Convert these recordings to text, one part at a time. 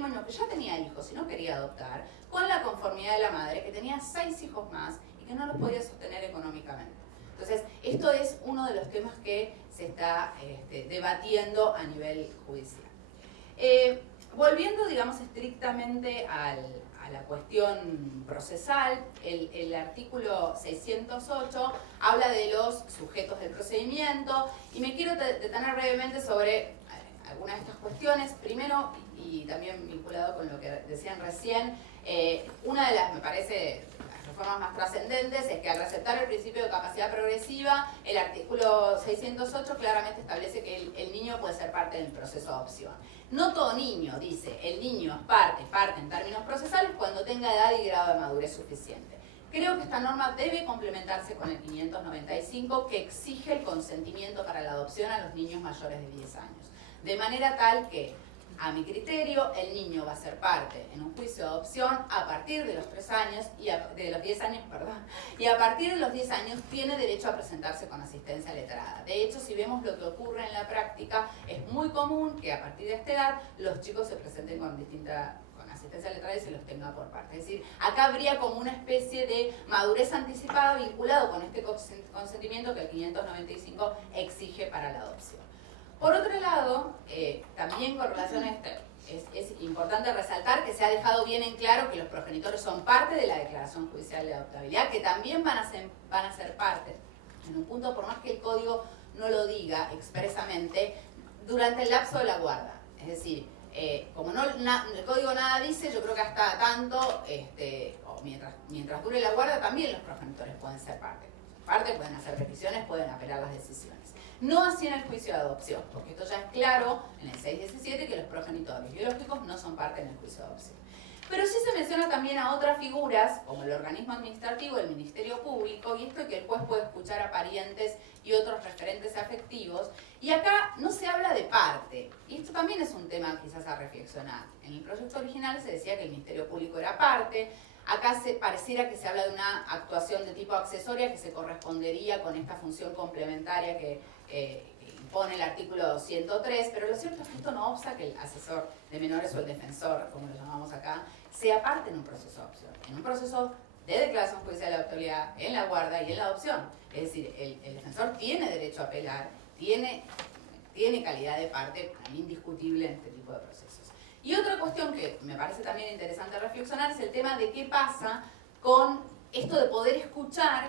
matrimonio que ya tenía hijos y no quería adoptar, con la conformidad de la madre, que tenía 6 hijos más y que no los podía sostener económicamente. Entonces, esto es uno de los temas que se está debatiendo a nivel judicial. Volviendo, digamos, estrictamente a la cuestión procesal, el artículo 608 habla de los sujetos del procedimiento y me quiero detener brevemente sobre algunas de estas cuestiones. Primero, y también vinculado con lo que decían recién, una de las, me parece, las reformas más trascendentes es que al receptar el principio de capacidad progresiva, el artículo 608 claramente establece que el niño puede ser parte del proceso de adopción. No todo niño, dice, el niño es parte en términos procesales cuando tenga edad y grado de madurez suficiente. Creo que esta norma debe complementarse con el 595 que exige el consentimiento para la adopción a los niños mayores de 10 años. De manera tal que, a mi criterio, el niño va a ser parte en un juicio de adopción a partir de los 3 años, de los 10 años, y a partir de los 10 años tiene derecho a presentarse con asistencia letrada. De hecho, si vemos lo que ocurre en la práctica, es muy común que a partir de esta edad los chicos se presenten con asistencia letrada y se los tenga por parte. Es decir, acá habría como una especie de madurez anticipada vinculado con este consentimiento que el 595 exige para la adopción. Por otro lado, también con relación a esto, es importante resaltar que se ha dejado bien en claro que los progenitores son parte de la declaración judicial de adoptabilidad, que también van a ser parte, en un punto, por más que el código no lo diga expresamente, durante el lapso de la guarda. Es decir, como el código nada dice, yo creo que hasta tanto, o mientras dure la guarda, también los progenitores pueden ser parte. Pueden hacer peticiones, pueden apelar las decisiones. No así en el juicio de adopción, porque esto ya es claro en el 617 que los progenitores biológicos no son parte en el juicio de adopción. Pero sí se menciona también a otras figuras, como el organismo administrativo, el Ministerio Público, y esto que el juez puede escuchar a parientes y otros referentes afectivos. Y acá no se habla de parte, y esto también es un tema quizás a reflexionar. En el proyecto original se decía que el Ministerio Público era parte. Acá pareciera que se habla de una actuación de tipo accesoria que se correspondería con esta función complementaria que impone el artículo 103, pero lo cierto es que esto no obsta que el asesor de menores o el defensor, como lo llamamos acá, sea parte en un proceso de adopción, en un proceso de declaración judicial de adoptabilidad, en la guarda y en la adopción. Es decir, el defensor tiene derecho a apelar, tiene calidad de parte indiscutible en este tipo de procesos. Y otra cuestión que me parece también interesante reflexionar es el tema de qué pasa con esto de poder escuchar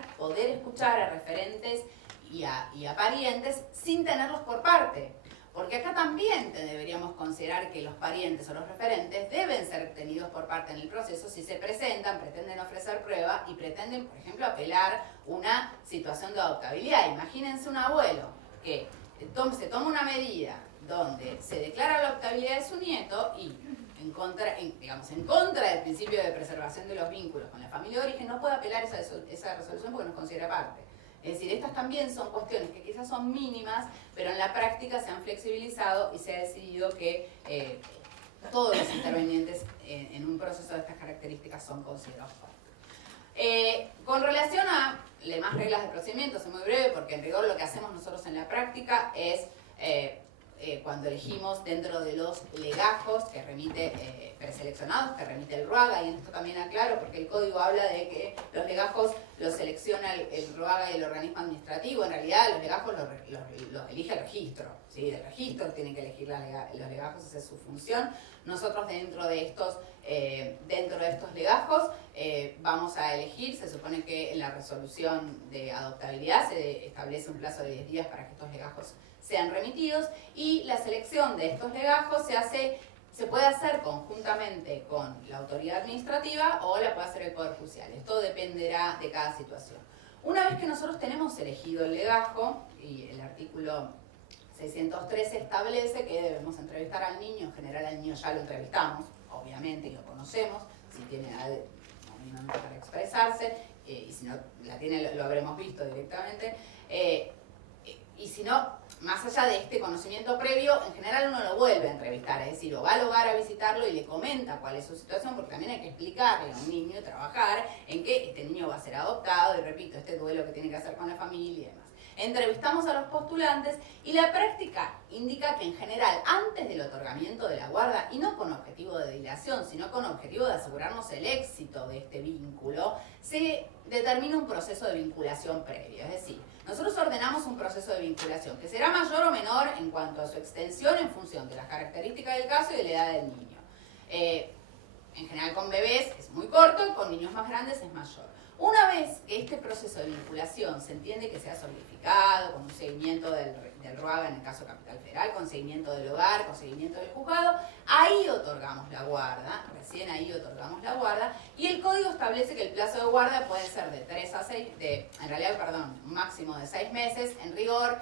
a referentes y a parientes sin tenerlos por parte. Porque acá también deberíamos considerar que los parientes o los referentes deben ser tenidos por parte en el proceso si se presentan, pretenden ofrecer prueba y pretenden, por ejemplo, apelar una situación de adoptabilidad. Imagínense un abuelo que se toma una medida donde se declara la adoptabilidad de su nieto y en contra del principio de preservación de los vínculos con la familia de origen, no puede apelar esa resolución porque no considera parte. Es decir, estas también son cuestiones que quizás son mínimas, pero en la práctica se han flexibilizado y se ha decidido que todos los intervenientes en un proceso de estas características son considerados parte. Con relación a demás reglas de procedimiento, soy muy breve porque en rigor lo que hacemos nosotros en la práctica es cuando elegimos dentro de los legajos que remite, preseleccionados, que remite el RUAGA, y en esto también aclaro porque el código habla de que los legajos los selecciona el RUAGA y el organismo administrativo. En realidad los legajos los elige el registro, ¿sí? El registro tiene que elegir los legajos, esa es su función. Nosotros dentro de estos legajos vamos a elegir, se supone que en la resolución de adoptabilidad se establece un plazo de 10 días para que estos legajos sean remitidos, y la selección de estos legajos se puede hacer conjuntamente con la autoridad administrativa o la puede hacer el Poder Judicial. Esto dependerá de cada situación. Una vez que nosotros tenemos elegido el legajo, y el artículo 603 establece que debemos entrevistar al niño, en general al niño ya lo entrevistamos, obviamente, y lo conocemos, si tiene edad mínimamente para expresarse, y si no la tiene lo habremos visto directamente, y si no, más allá de este conocimiento previo, en general uno lo vuelve a entrevistar, es decir, o va al hogar a visitarlo y le comenta cuál es su situación, porque también hay que explicarle a un niño, trabajar en que este niño va a ser adoptado, y repito, este duelo que tiene que hacer con la familia y demás. Entrevistamos a los postulantes y la práctica indica que en general, antes del otorgamiento de la guarda, y no con objetivo de dilación, sino con objetivo de asegurarnos el éxito de este vínculo, se determina un proceso de vinculación previo. Es decir, nosotros ordenamos un proceso de vinculación que será mayor o menor en cuanto a su extensión en función de las características del caso y de la edad del niño. En general con bebés es muy corto y con niños más grandes es mayor. Una vez que este proceso de vinculación se entiende que se ha solidificado, con un seguimiento del RUAG en el caso Capital Federal, con seguimiento del hogar, con seguimiento del juzgado, ahí otorgamos la guarda, recién ahí otorgamos la guarda, y el código establece que el plazo de guarda puede ser de 3 a 6, un máximo de 6 meses, en rigor.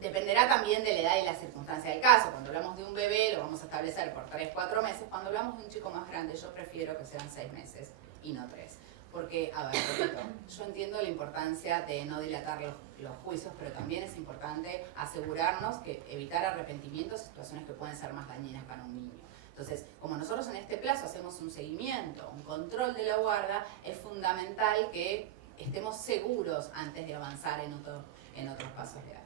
Dependerá también de la edad y la circunstancia del caso. Cuando hablamos de un bebé lo vamos a establecer por 3, 4 meses. Cuando hablamos de un chico más grande yo prefiero que sean 6 meses y no 3. Porque, a ver, repito, yo entiendo la importancia de no dilatar los juicios, pero también es importante asegurarnos que evitar arrepentimientos, situaciones que pueden ser más dañinas para un niño. Entonces, como nosotros en este plazo hacemos un seguimiento, un control de la guarda, es fundamental que estemos seguros antes de avanzar en otros pasos legales.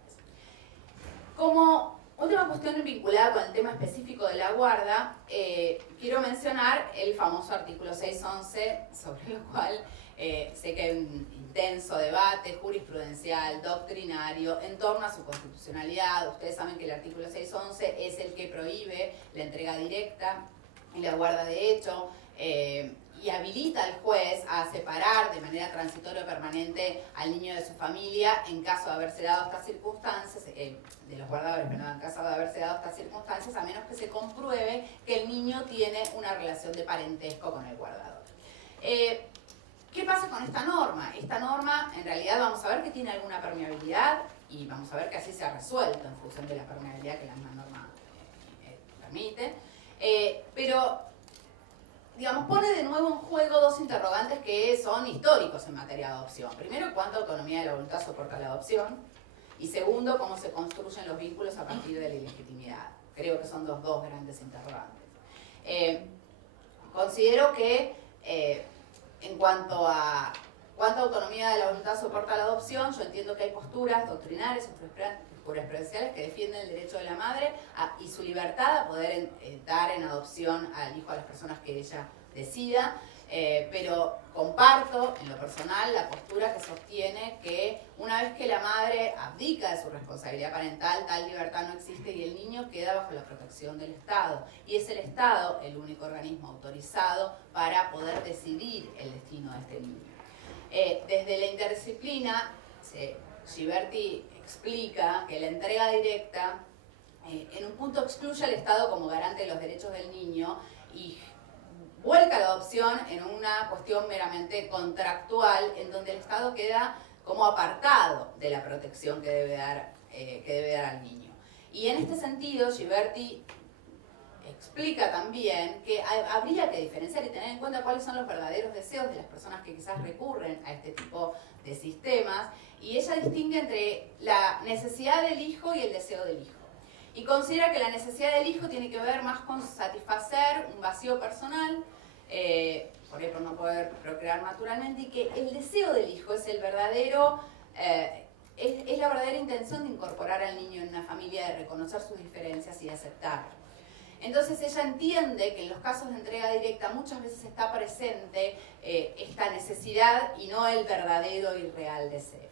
Como última cuestión vinculada con el tema específico de la guarda, quiero mencionar el famoso artículo 611, sobre el cual sé que hay un intenso debate jurisprudencial, doctrinario, en torno a su constitucionalidad. Ustedes saben que el artículo 611 es el que prohíbe la entrega directa y la guarda de hecho, y habilita al juez a separar de manera transitoria o permanente al niño de su familia en caso de haberse dado estas circunstancias, de los guardadores, pero en caso de haberse dado estas circunstancias, a menos que se compruebe que el niño tiene una relación de parentesco con el guardador. ¿Qué pasa con esta norma? Esta norma, en realidad, vamos a ver que tiene alguna permeabilidad y vamos a ver que así se ha resuelto en función de la permeabilidad que la misma norma permite, pero digamos, pone de nuevo en juego dos interrogantes que son históricos en materia de adopción. Primero, cuánta autonomía de la voluntad soporta la adopción. Y segundo, cómo se construyen los vínculos a partir de la ilegitimidad. Creo que son los dos grandes interrogantes. Considero que en cuanto a cuánta autonomía de la voluntad soporta la adopción, yo entiendo que hay posturas doctrinarias o jurisprudenciales que defienden el derecho de la madre y su libertad a poder dar en adopción al hijo a las personas que ella decida, pero comparto en lo personal la postura que sostiene que una vez que la madre abdica de su responsabilidad parental, tal libertad no existe y el niño queda bajo la protección del Estado. Y es el Estado el único organismo autorizado para poder decidir el destino de este niño. Desde la interdisciplina, Ghiberti explica que la entrega directa en un punto excluye al Estado como garante de los derechos del niño y vuelca la adopción en una cuestión meramente contractual en donde el Estado queda como apartado de la protección que debe dar al niño. Y en este sentido, Ghiberti explica también que habría que diferenciar y tener en cuenta cuáles son los verdaderos deseos de las personas que quizás recurren a este tipo de sistemas, y ella distingue entre la necesidad del hijo y el deseo del hijo. Y considera que la necesidad del hijo tiene que ver más con satisfacer un vacío personal, por ejemplo, no poder procrear naturalmente, y que el deseo del hijo es el verdadero, es la verdadera intención de incorporar al niño en una familia, de reconocer sus diferencias y de aceptarlo. Entonces ella entiende que en los casos de entrega directa muchas veces está presente esta necesidad y no el verdadero y real deseo.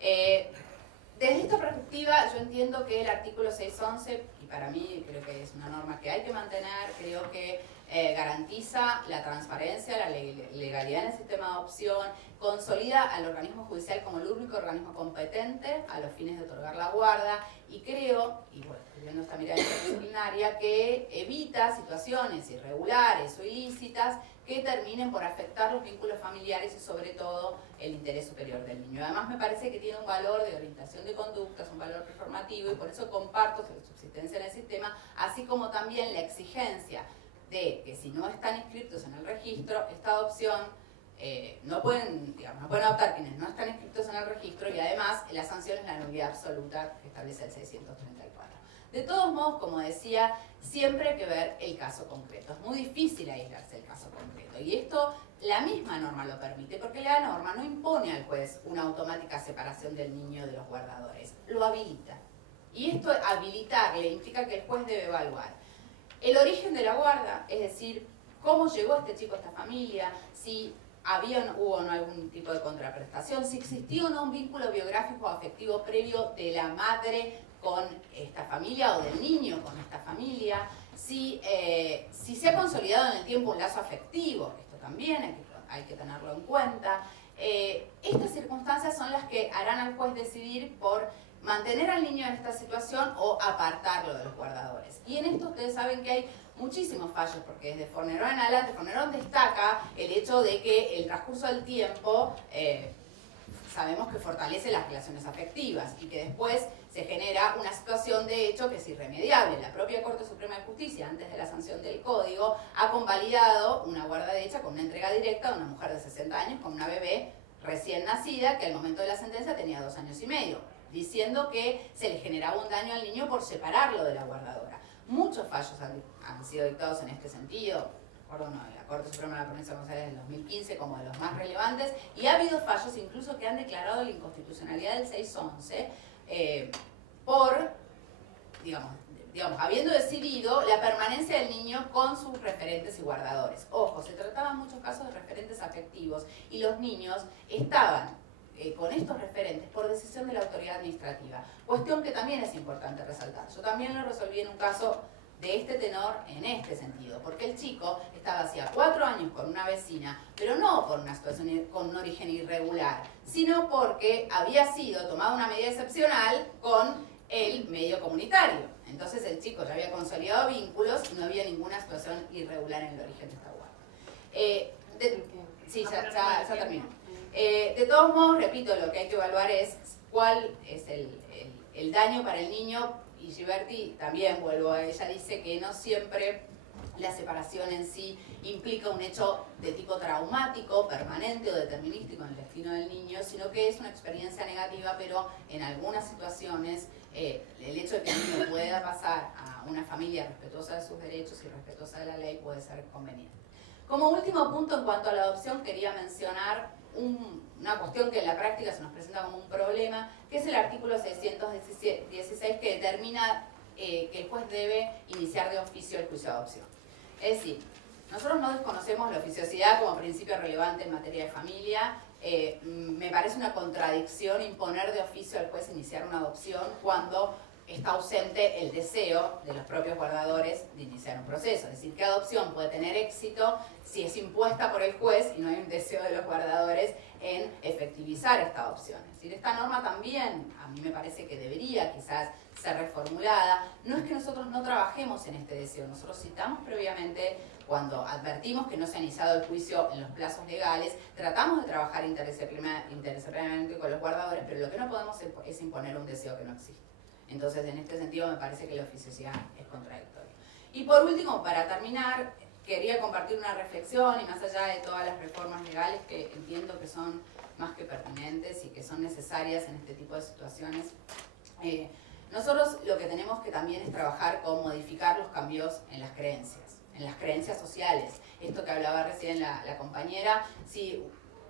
Desde esta perspectiva yo entiendo que el artículo 611, y para mí creo que es una norma que hay que mantener, creo que garantiza la transparencia, la legalidad en el sistema de adopción, consolida al organismo judicial como el único organismo competente a los fines de otorgar la guarda, y creo, y bueno, viendo esta mirada interdisciplinaria, que evita situaciones irregulares o ilícitas que terminen por afectar los vínculos familiares y sobre todo el interés superior del niño. Además me parece que tiene un valor de orientación de conductas, un valor performativo, y por eso comparto su subsistencia en el sistema, así como también la exigencia de que si no están inscritos en el registro, esta adopción no pueden adoptar quienes no están inscritos en el registro, y además la sanción es la nulidad absoluta que establece el 634. De todos modos, como decía, siempre hay que ver el caso concreto. Es muy difícil aislarse el caso concreto. Y esto la misma norma lo permite, porque la norma no impone al juez una automática separación del niño de los guardadores, lo habilita. Y esto, habilitarle, implica que el juez debe evaluar el origen de la guarda, es decir, cómo llegó este chico a esta familia, si hubo o no algún tipo de contraprestación, si existió o no un vínculo biográfico o afectivo previo de la madre con esta familia o del niño con esta familia, si se ha consolidado en el tiempo un lazo afectivo, esto también hay que tenerlo en cuenta. Estas circunstancias son las que harán al juez decidir por mantener al niño en esta situación o apartarlo de los guardadores. Y en esto ustedes saben que hay muchísimos fallos, porque desde Fornerón en adelante, Fornerón destaca el hecho de que el transcurso del tiempo sabemos que fortalece las relaciones afectivas y que después se genera una situación de hecho que es irremediable. La propia Corte Suprema de Justicia, antes de la sanción del Código, ha convalidado una guarda de hecha con una entrega directa de una mujer de 60 años con una bebé recién nacida que al momento de la sentencia tenía 2 años y medio, diciendo que se le generaba un daño al niño por separarlo de la guardadora. Muchos fallos han sido dictados en este sentido. La Corte Suprema de la Provincia de Buenos Aires del 2015 como de los más relevantes, y ha habido fallos incluso que han declarado la inconstitucionalidad del 611 por, digamos, habiendo decidido la permanencia del niño con sus referentes y guardadores. Ojo, se trataban muchos casos de referentes afectivos y los niños estaban con estos referentes por decisión de la autoridad administrativa. Cuestión que también es importante resaltar. Yo también lo resolví en un caso de este tenor en este sentido, porque el chico estaba hacía 4 años con una vecina, pero no por una situación con un origen irregular, sino porque había sido tomada una medida excepcional con el medio comunitario. Entonces el chico ya había consolidado vínculos y no había ninguna situación irregular en el origen de esta guarda. Sí, ya termino. De todos modos, repito, lo que hay que evaluar es cuál es el daño para el niño. Y Giberti también, ella dice que no siempre la separación en sí implica un hecho de tipo traumático, permanente o determinístico en el destino del niño, sino que es una experiencia negativa, pero en algunas situaciones el hecho de que el niño pueda pasar a una familia respetuosa de sus derechos y respetuosa de la ley puede ser conveniente. Como último punto en cuanto a la adopción, quería mencionar una cuestión que en la práctica se nos presenta como un problema, que es el artículo 616 que determina que el juez debe iniciar de oficio el juicio de adopción. Es decir, nosotros no desconocemos la oficiosidad como principio relevante en materia de familia. Me parece una contradicción imponer de oficio al juez iniciar una adopción cuando está ausente el deseo de los propios guardadores de iniciar un proceso. Es decir, ¿qué adopción puede tener éxito si es impuesta por el juez y no hay un deseo de los guardadores en efectivizar esta adopción? Es decir, esta norma también, a mí me parece que debería quizás ser reformulada. No es que nosotros no trabajemos en este deseo, nosotros citamos previamente cuando advertimos que no se ha iniciado el juicio en los plazos legales, tratamos de trabajar interdisciplinariamente con los guardadores, pero lo que no podemos es imponer un deseo que no existe. Entonces, en este sentido, me parece que la oficiosidad es contradictoria. Y por último, para terminar, quería compartir una reflexión, y más allá de todas las reformas legales que entiendo que son más que pertinentes y que son necesarias en este tipo de situaciones, nosotros lo que tenemos que también es trabajar con modificar los cambios en las creencias sociales. Esto que hablaba recién la compañera, sí.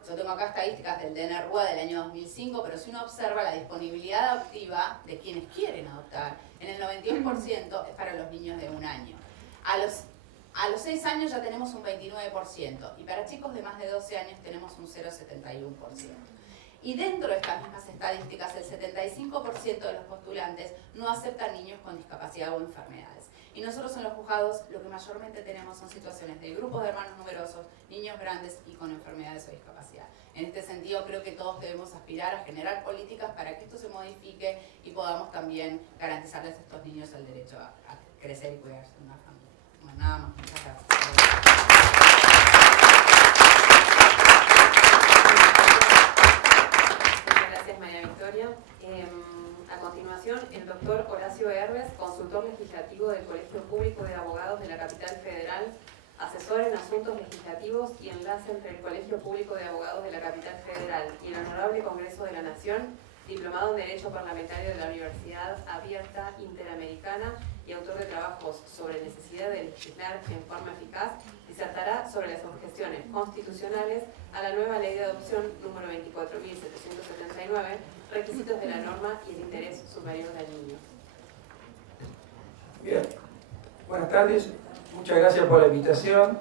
Yo tengo acá estadísticas del DNRUA del año 2005, pero si uno observa la disponibilidad adoptiva de quienes quieren adoptar, en el 91% es para los niños de 1 año. A los 6 años ya tenemos un 29%, y para chicos de más de 12 años tenemos un 0,71%. Y dentro de estas mismas estadísticas, el 75% de los postulantes no aceptan niños con discapacidad o enfermedades. Y nosotros en los juzgados lo que mayormente tenemos son situaciones de grupos de hermanos numerosos, niños grandes y con enfermedades o discapacidad. En este sentido, creo que todos debemos aspirar a generar políticas para que esto se modifique y podamos también garantizarles a estos niños el derecho a crecer y cuidarse de una familia. Bueno, nada más. Muchas gracias. Muchas gracias, María Victoria. A continuación, el doctor Horacio Herbes, consultor legislativo del Colegio Público de Abogados de la Capital Federal, asesor en asuntos legislativos y enlace entre el Colegio Público de Abogados de la Capital Federal y el Honorable Congreso de la Nación, diplomado en Derecho Parlamentario de la Universidad Abierta Interamericana y autor de trabajos sobre necesidad de legislar en forma eficaz, disertará sobre las objeciones constitucionales a la nueva Ley de Adopción número 24.779, requisitos de la norma y el interés superior del niño. Bien, buenas tardes, muchas gracias por la invitación.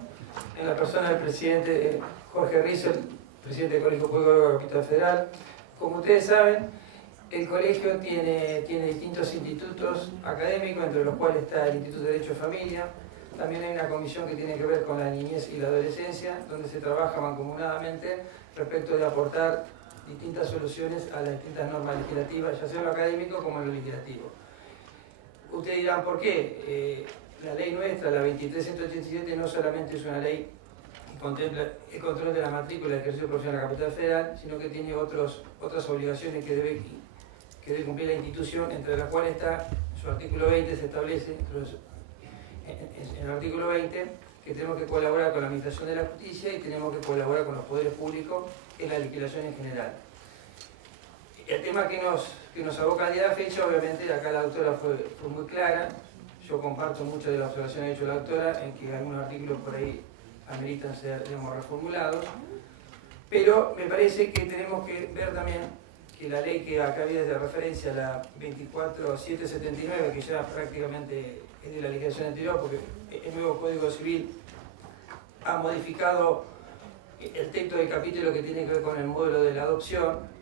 En la persona del presidente Jorge Rizzo, el presidente del Colegio Público de la Capital Federal. Como ustedes saben, el colegio tiene distintos institutos académicos, entre los cuales está el Instituto de Derecho de Familia. También hay una comisión que tiene que ver con la niñez y la adolescencia, donde se trabaja mancomunadamente respecto de aportar distintas soluciones a las distintas normas legislativas, ya sea en lo académico como en lo legislativo. Ustedes dirán, ¿por qué? La ley nuestra, la 23.187, no solamente es una ley que contempla el control de la matrícula y el ejercicio profesional de la Capital Federal, sino que tiene otras obligaciones que debe cumplir la institución, entre las cuales está su artículo 20, se establece en el artículo 20 que tenemos que colaborar con la Administración de la Justicia y tenemos que colaborar con los poderes públicos en la legislación en general. El tema que nos aboca al día de la fecha, obviamente, acá la doctora fue muy clara. Yo comparto muchas de las observaciones que ha hecho la doctora, en que algunos artículos por ahí ameritan ser, digamos, reformulados, pero me parece que tenemos que ver también que la ley que acá había de referencia, la 24.779, que ya prácticamente es de la legislación anterior, porque el nuevo Código Civil ha modificado el texto del capítulo que tiene que ver con el modelo de la adopción.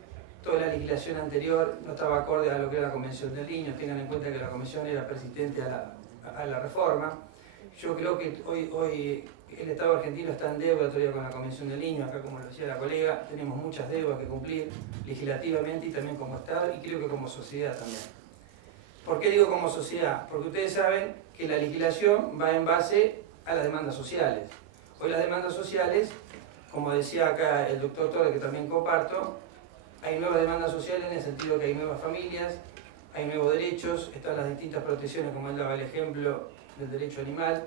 Toda la legislación anterior no estaba acorde a lo que era la Convención del Niño. Tengan en cuenta que la Convención era persistente a la reforma. Yo creo que hoy el Estado argentino está en deuda todavía con la Convención del Niño. Acá, como lo decía la colega, tenemos muchas deudas que cumplir legislativamente y también como Estado, y creo que como sociedad también. ¿Por qué digo como sociedad? Porque ustedes saben que la legislación va en base a las demandas sociales. Hoy las demandas sociales, como decía acá el doctor Torres, que también comparto, hay nuevas demandas sociales en el sentido que hay nuevas familias, hay nuevos derechos, están las distintas protecciones, como él daba el ejemplo del derecho animal.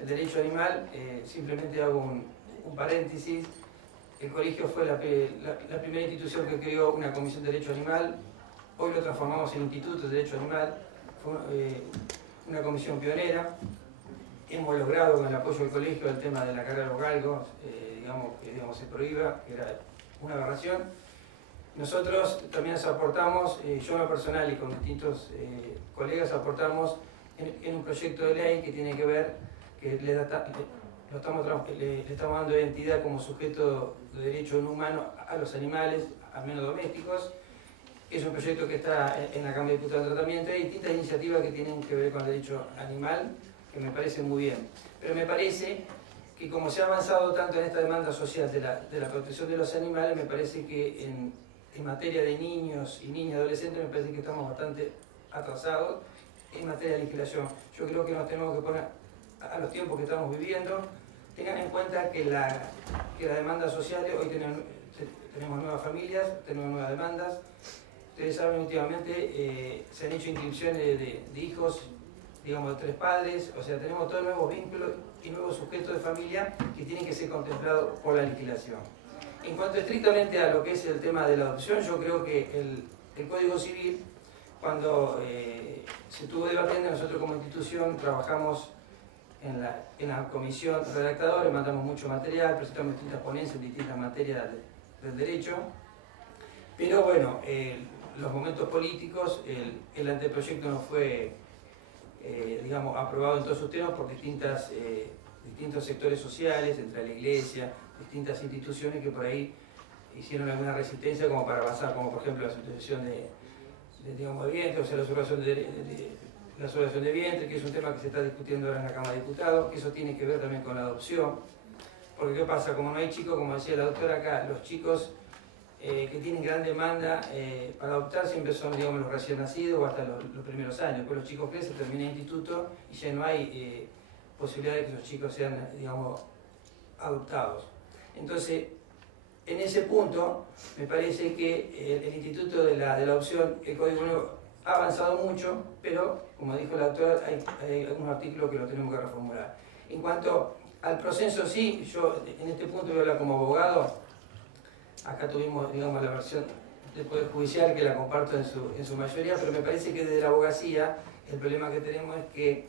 El derecho animal, simplemente hago un paréntesis, el colegio fue la primera institución que creó una comisión de derecho animal, hoy lo transformamos en Instituto de Derecho Animal, fue una comisión pionera. Hemos logrado con el apoyo del colegio el tema de la carrera de los galgos, que se prohíba, que era una aberración. Nosotros también aportamos, yo en lo personal y con distintos colegas aportamos en un proyecto de ley que tiene que ver, que le estamos dando identidad como sujeto de derecho no humano a los animales, al menos domésticos. Es un proyecto que está en la Cámara de Diputados de tratamiento. Hay distintas iniciativas que tienen que ver con el derecho animal, que me parecen muy bien. Pero me parece que como se ha avanzado tanto en esta demanda social de la protección de los animales, me parece que en materia de niños y niñas adolescentes, me parece que estamos bastante atrasados en materia de legislación. Yo creo que nos tenemos que poner a los tiempos que estamos viviendo. Tengan en cuenta que las demandas sociales, hoy tenemos nuevas familias, tenemos nuevas demandas. Ustedes saben, últimamente se han hecho inscripciones de hijos, digamos, de 3 padres, o sea, tenemos todos nuevos vínculos y nuevos sujetos de familia que tienen que ser contemplados por la legislación. En cuanto estrictamente a lo que es el tema de la adopción, yo creo que el Código Civil, cuando se estuvo debatiendo, nosotros como institución trabajamos en la comisión redactadora, mandamos mucho material, presentamos distintas ponencias en distintas materias del derecho, pero bueno, los momentos políticos, el anteproyecto no fue, digamos, aprobado en todos sus temas por distintos sectores sociales, entre la iglesia, distintas instituciones que por ahí hicieron alguna resistencia como para avanzar, como por ejemplo la sustitución de vientre, o sea, la observación de vientre, que es un tema que se está discutiendo ahora en la Cámara de Diputados, que eso tiene que ver también con la adopción, porque ¿qué pasa? Como no hay chicos, como decía la doctora acá, los chicos que tienen gran demanda para adoptar siempre son, digamos, los recién nacidos o hasta los primeros años. Después los chicos crecen, terminan el instituto y ya no hay posibilidad de que los chicos sean, digamos, adoptados. Entonces, en ese punto, me parece que el Instituto de la Adopción, el Código Nuevo, ha avanzado mucho, pero, como dijo la doctora, hay algunos artículos que los tenemos que reformular. En cuanto al proceso, sí, yo en este punto voy a hablar como abogado. Acá tuvimos, digamos, la versión del Poder Judicial, que la comparto en su mayoría, pero me parece que desde la abogacía el problema que tenemos es que